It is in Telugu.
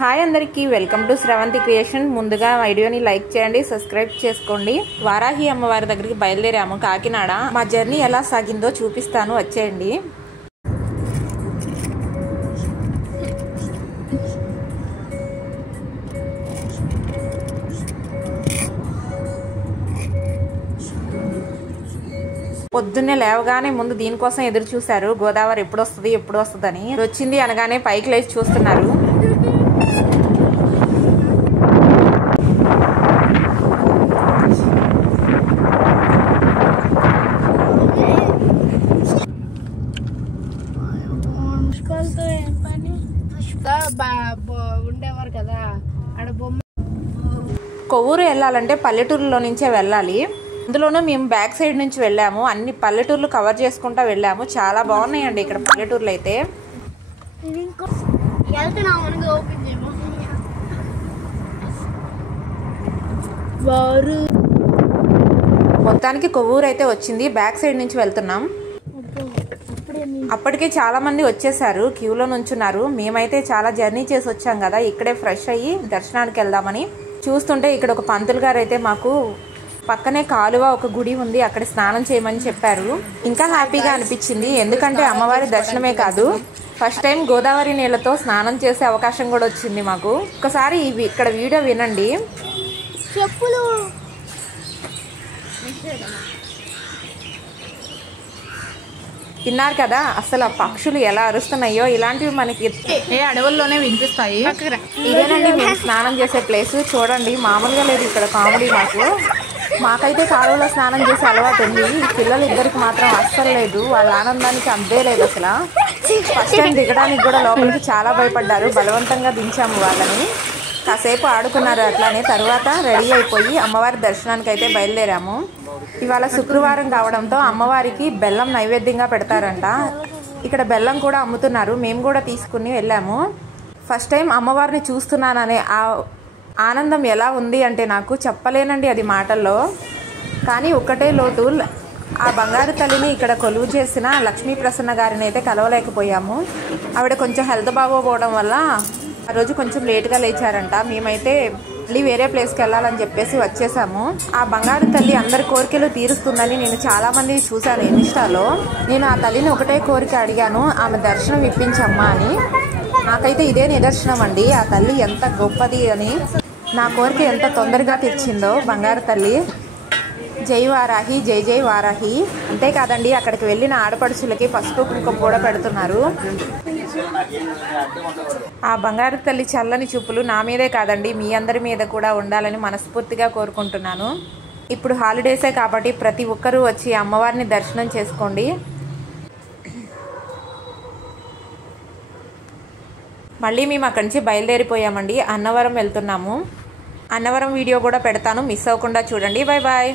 హాయ్ అందరికీ వెల్కమ్ టు శ్రవంతి క్రియేషన్. ముందుగా వీడియోని లైక్ చేయండి, సబ్స్క్రైబ్ చేసుకోండి. వారాహి అమ్మవారి దగ్గరికి బయలుదేరాము కాకినాడ. మా జర్నీ ఎలా సాగిందో చూపిస్తాను, వచ్చేయండి. పొద్దున్నే లేవగానే ముందు దీనికోసం ఎదురు చూశారు. గోదావరి ఎప్పుడు వస్తుందని. వచ్చింది అనగానే పైకి లేచి చూస్తున్నారు. ఉండేవారు కదా ఆడ బొమ్మ. కొవ్వూరు వెళ్ళాలంటే పల్లెటూరులో నుంచే వెళ్ళాలి. అందులోనూ మేము బ్యాక్ సైడ్ నుంచి వెళ్ళాము. అన్ని పల్లెటూర్లు కవర్ చేసుకుంటా వెళ్ళాము. చాలా బాగున్నాయండి ఇక్కడ పల్లెటూర్లు అయితే. మొత్తానికి కొవ్వూరు అయితే వచ్చింది. బ్యాక్ సైడ్ నుంచి వెళ్తున్నాం. అప్పటికే చాలా మంది వచ్చేసారు, క్యూలో నుంచున్నారు. మేమైతే చాలా జర్నీ చేసి వచ్చాం కదా, ఇక్కడే ఫ్రెష్ అయ్యి దర్శనానికి వెళ్దామని చూస్తుంటే ఇక్కడ ఒక పంతులు గారు అయితే మాకు పక్కనే కాలువ ఒక గుడి ఉంది, అక్కడ స్నానం చేయమని చెప్పారు. ఇంకా హ్యాపీగా అనిపించింది, ఎందుకంటే అమ్మవారి దర్శనమే కాదు, ఫస్ట్ టైం గోదావరి నీళ్ళతో స్నానం చేసే అవకాశం కూడా వచ్చింది మాకు. ఒకసారి ఇక్కడ వీడియో వినండి. చెప్పులు తిన్నారు కదా, అసలు ఆ పక్షులు ఎలా అరుస్తున్నాయో. ఇలాంటివి మనకి ఏ అడవుల్లోనే వినిపిస్తాయి. ఇదేనండి మేము స్నానం చేసే ప్లేస్. చూడండి, మామూలుగా లేదు ఇక్కడ కామెడీ. మాకైతే కాలువలో స్నానం చేసే అలవాటు ఉంది, పిల్లలు ఇద్దరికి మాత్రం అస్సలు లేదు. వాళ్ళ ఆనందానికి అంతే లేదు అసలు. ఫస్ట్ టైం దిగడానికి కూడా లోపలికి చాలా భయపడ్డారు. బలవంతంగా దించాము వాళ్ళని. కాసేపు ఆడుకున్నారు అట్లానే. తర్వాత రెడీ అయిపోయి అమ్మవారి దర్శనానికి అయితే బయలుదేరాము. ఇవాళ శుక్రవారం కావడంతో అమ్మవారికి బెల్లం నైవేద్యంగా పెడతారంట. ఇక్కడ బెల్లం కూడా అమ్ముతున్నారు. మేము కూడా తీసుకుని వెళ్ళాము. ఫస్ట్ టైం అమ్మవారిని చూస్తున్నాననే ఆ ఆనందం ఎలా ఉంది అంటే నాకు చెప్పలేనండి అది మాటల్లో. కానీ ఒక్కటే లోటు, ఆ బంగారు తల్లిని ఇక్కడ కొలువు చేసిన లక్ష్మీ ప్రసన్న గారిని అయితే కలవలేకపోయాము. ఆవిడ కొంచెం హెల్త్ బాగోపోవడం వల్ల ఆ రోజు కొంచెం లేట్గా లేచారంట. మేమైతే మళ్ళీ వేరే ప్లేస్కి వెళ్ళాలని చెప్పేసి వచ్చేసాము. ఆ బంగారు తల్లి అందరి కోరికలు తీరుస్తుందని నేను చాలా మంది చూశాను ఇన్స్టాలో. నేను ఆ తల్లిని ఒకటే కోరిక అడిగాను, ఆమె దర్శనం ఇప్పించమ్మా అని. నాకైతే ఇదే నిదర్శనం అండి ఆ తల్లి ఎంత గొప్పది అని. నా కోరిక ఎంత తొందరగా తెచ్చిందో బంగారు తల్లి. జై వారాహి, జై జై వారాహి. అంతేకాదండి, అక్కడికి వెళ్ళిన ఆడపడుచులకి పసుపు కుంకుమ కూడా పెడుతున్నారు. ఆ బంగారు తల్లి చల్లని చూపులు నా మీదే కాదండి, మీ అందరి మీద కూడా ఉండాలని మనస్ఫూర్తిగా కోరుకుంటున్నాను. ఇప్పుడు హాలిడేసే కాబట్టి ప్రతి ఒక్కరూ వచ్చి అమ్మవారిని దర్శనం చేసుకోండి. మళ్ళీ మేము అక్కడి నుంచి బయలుదేరిపోయామండి. అన్నవరం వెళ్తున్నాము. అన్నవరం వీడియో కూడా పెడతాను, మిస్ అవ్వకుండా చూడండి. Bye bye.